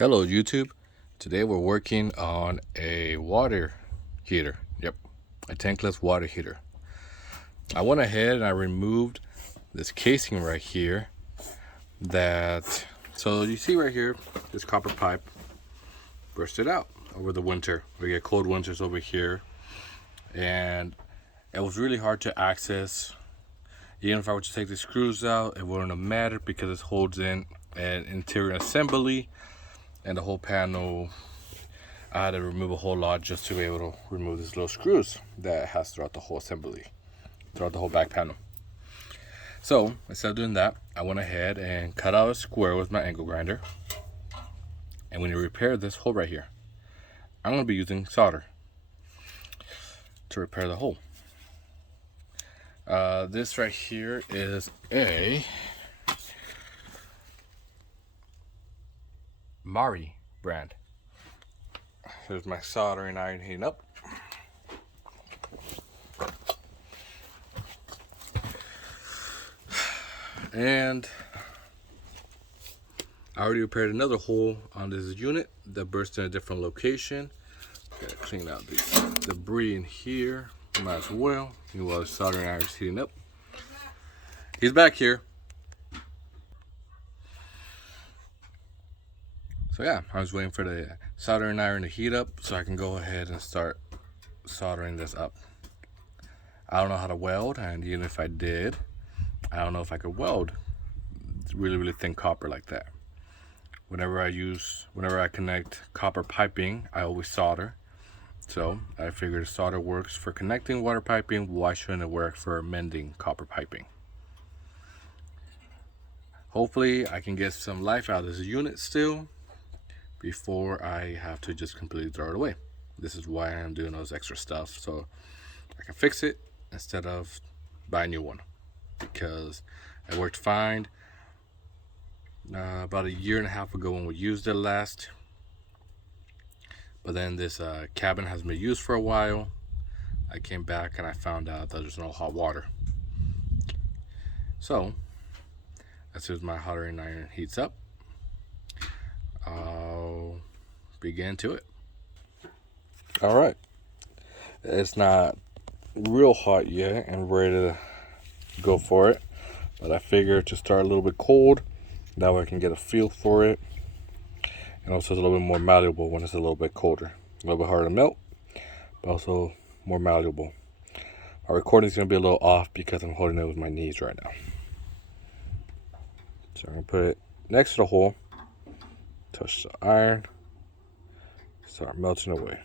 Hello YouTube. Today we're working on a water heater. Yep, a tankless water heater. I went ahead and I removed this casing right here so you see right here, this copper pipe bursted out over the winter. We get cold winters over here and it was really hard to access. Even if I were to take the screws out, it wouldn't have mattered because it holds in an interior assembly and the whole panel. I had to remove a whole lot just to be able to remove these little screws that it has throughout the whole assembly, throughout the whole back panel. So instead of doing that, I went ahead and cut out a square with my angle grinder. And when you repair this hole right here, I'm going to be using solder to repair the hole. This right here is a Marley brand. Here's my soldering iron heating up. And I already repaired another hole on this unit that burst in a different location. Gotta clean out the debris in here. Might as well. While the soldering iron is heating up. He's back here. So yeah, I was waiting for the soldering iron to heat up so I can go ahead and start soldering this up. I don't know how to weld, and even if I did, I don't know if I could weld really thin copper like that. Whenever I connect copper piping, I always solder. So I figured solder works for connecting water piping, why shouldn't it work for mending copper piping? Hopefully I can get some life out of this unit still before I have to just completely throw it away. This is why I'm doing those extra stuff, so I can fix it instead of buy a new one, because it worked fine about a year and a half ago when we used it last. But then this cabin hasn't been used for a while. I came back and I found out that there's no hot water. So as soon as my soldering iron heats up, I'll begin to it. All right, it's not real hot yet and ready to go for it, but I figured to start a little bit cold, that way I can get a feel for it, and also it's a little bit more malleable when it's a little bit colder. A little bit harder to melt, but also more malleable. Our recording is going to be a little off because I'm holding it with my knees right now. So I'm going to put it next to the hole, touch the iron, start melting away.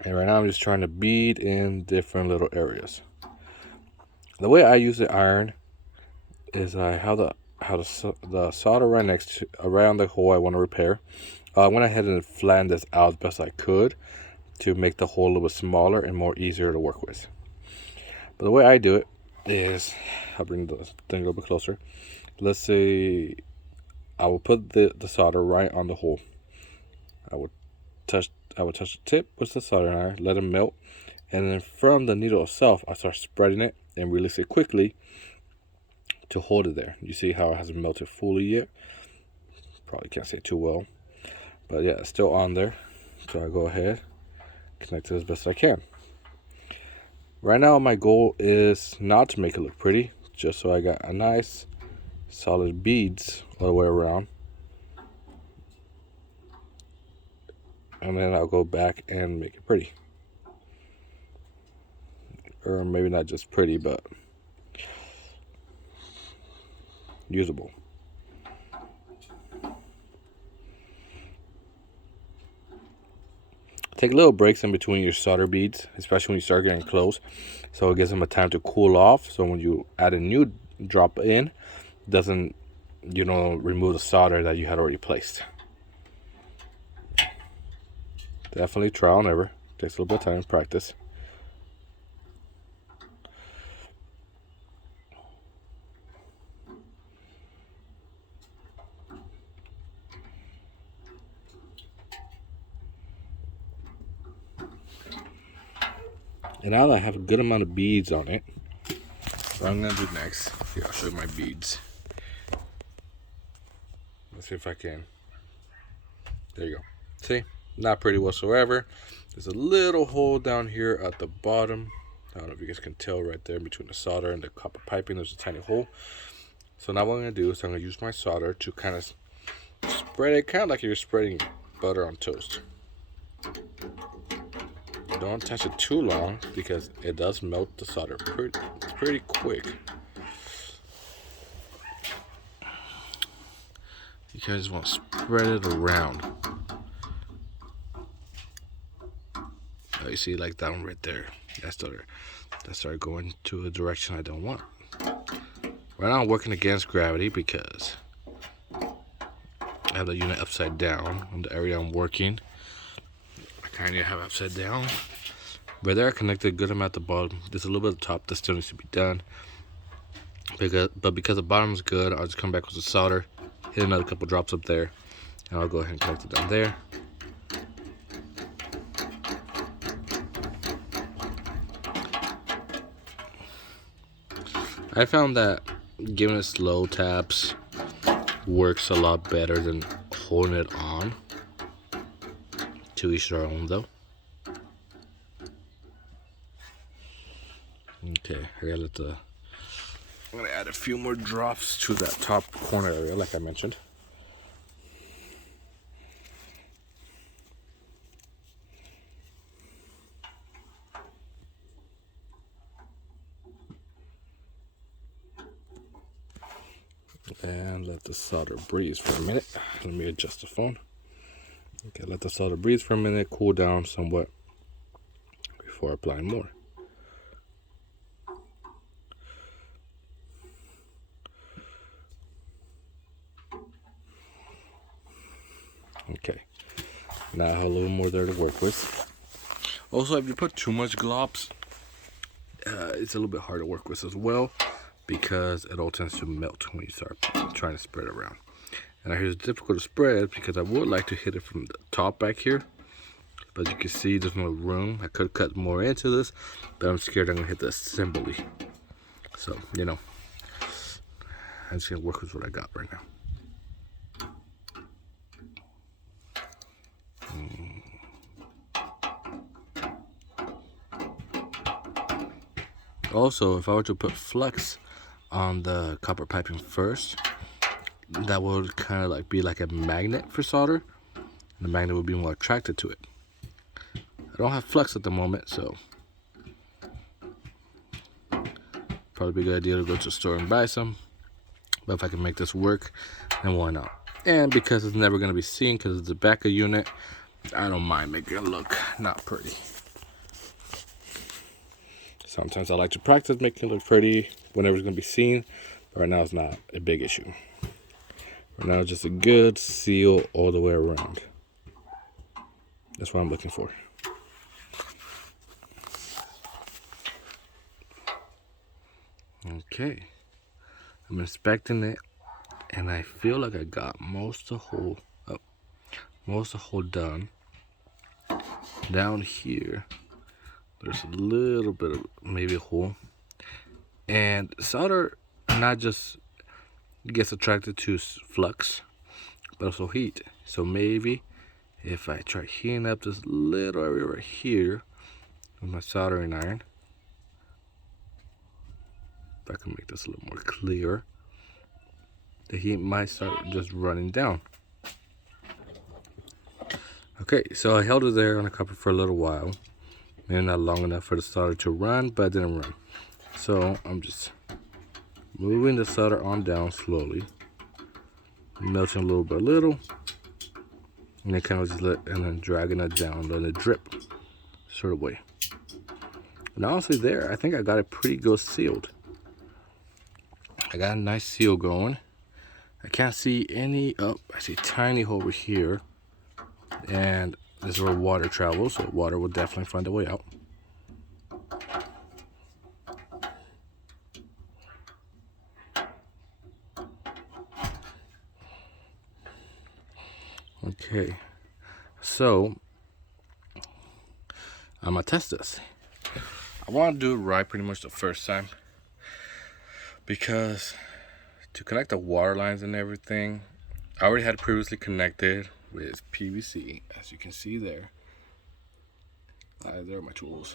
And right now I'm just trying to bead in different little areas. The way I use the iron is I have the solder right next to around the hole I want to repair. I went ahead and flattened this out as best I could to make the hole a little bit smaller and more easier to work with. But the way I do it is, I'll bring the thing a little bit closer. Let's say I will put the solder right on the hole. I would touch the tip with the soldering iron, let it melt, and then from the needle itself, I start spreading it and release it quickly to hold it there. You see how it hasn't melted fully yet? Probably can't say too well, but yeah, it's still on there. So I go ahead, connect it as best I can. Right now my goal is not to make it look pretty, just so I got a nice solid beads all the way around. And then I'll go back and make it pretty. Or maybe not just pretty, but usable. Take little breaks in between your solder beads, especially when you start getting close, so it gives them a time to cool off. So when you add a new drop in, doesn't, remove the solder that you had already placed. Definitely trial and error. Takes a little bit of time to practice. And now that I have a good amount of beads on it, What I'm gonna do next, here, I'll show you my beads. Let's see if I can. There you go. See? Not pretty whatsoever. There's a little hole down here at the bottom. I don't know if you guys can tell right there between the solder and the copper piping. There's a tiny hole. So now what I'm going to do is I'm going to use my solder to kind of spread it, kind of like you're spreading butter on toast. Don't touch it too long because it does melt the solder pretty quick. You guys want to spread it around. Oh, you see, like that one right there. That started going to a direction I don't want. Right now I'm working against gravity because I have the unit upside down on the area I'm working. I kind of have it upside down. But there I connected a good amount at the bottom. There's a little bit at the top that still needs to be done. But because the bottom is good, I'll just come back with the solder, hit another couple drops up there, and I'll go ahead and connect it down there. I found that giving it slow taps works a lot better than holding it on. To each their own though. Okay, I'm gonna add a few more drops to that top corner area like I mentioned. And let the solder breathe for a minute. Let me adjust the phone. Okay, let the solder breathe for a minute, cool down somewhat before applying more. Okay, now I have a little more there to work with. Also, if you put too much globs, it's a little bit hard to work with as well because it all tends to melt when you start trying to spread it around. And now here's difficult to spread because I would like to hit it from the top back here, but you can see there's no room. I could cut more into this, but I'm scared I'm gonna hit the assembly. So, you know, I'm just gonna work with what I got right now. Also, if I were to put flux on the copper piping first, that would kind of like be like a magnet for solder. The magnet would be more attracted to it. I don't have flux at the moment, so probably be a good idea to go to the store and buy some. But if I can make this work, then why not? And because it's never going to be seen because it's the back of unit, I don't mind making it look not pretty. Sometimes I like to practice making it look pretty whenever it's going to be seen, but right now it's not a big issue. Right now it's just a good seal all the way around. That's what I'm looking for. Okay, I'm inspecting it, and I feel like I got most of the hole done. Down here, there's a little bit of maybe a hole, and solder not just gets attracted to flux, but also heat. So maybe if I try heating up this little area right here with my soldering iron, if I can make this a little more clear, the heat might start just running down. Okay, so I held it there on the copper for a little while. Maybe not long enough for the solder to run, but it didn't run. So I'm just moving the solder on down slowly, melting a little by little, and then kind of just and then dragging it down, letting it drip sort of way. And honestly there, I think I got it pretty good sealed. I got a nice seal going. I can't see any, oh, I see a tiny hole over here. And this is where water travels, so water will definitely find a way out. Okay, so I'm gonna test this. I want to do it right pretty much the first time. because to connect the water lines and everything, I already had previously connected with PVC, as you can see there. There are my tools.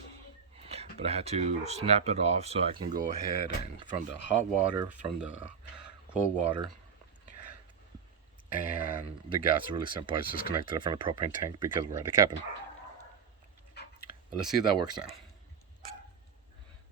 But I had to snap it off so I can go ahead and from the hot water, from the cold water, and the gas is really simple. I just connected it from the propane tank because we're at the cabin. But let's see if that works now.